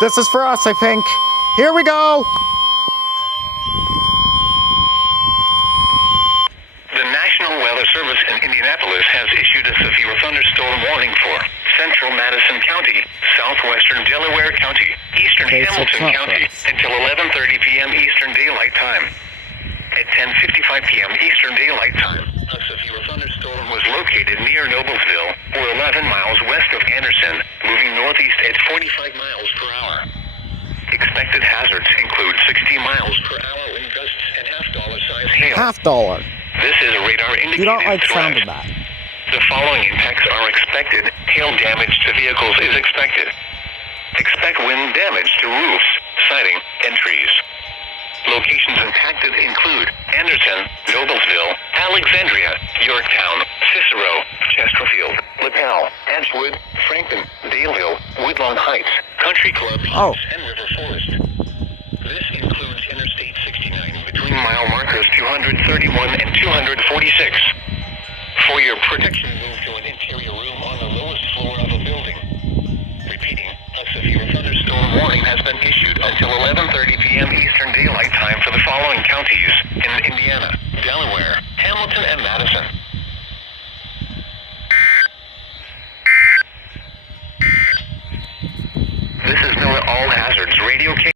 This is for us, I think. Here we go. The National Weather Service in Indianapolis has issued a severe thunderstorm warning for central Madison County, southwestern Delaware County, eastern Hamilton County until 11:30 p.m. Eastern Daylight Time. At 10:55 p.m. Eastern Daylight Time, a severe thunderstorm was located near Noblesville, or 11 miles west of Anderson, moving northeast at 45 miles per hour. Expected hazards include 60 miles per hour wind gusts and $half-size hail. $half. This is a radar indicated You don't like threat. sound of that. The following impacts are expected. Hail damage to vehicles is expected. Expect wind damage to roofs, siding, and trees. Locations impacted include Anderson, Noblesville, Alexandria, Yorktown, Cicero, Chesterfield, Lapel, Edgewood, Franklin, Daleville, Woodlawn Heights, Country Club, and River Forest. This includes Interstate 69 between mile markers 231 and 246. For your protection, move to an interior room on the lowest floor of a building. Repeating, a severe thunderstorm warning has been issued until 11:30 p.m. Eastern Daylight Time for the following counties in Indiana, Delaware, Hamilton, and Madison. This is NOAA All Hazards Radio.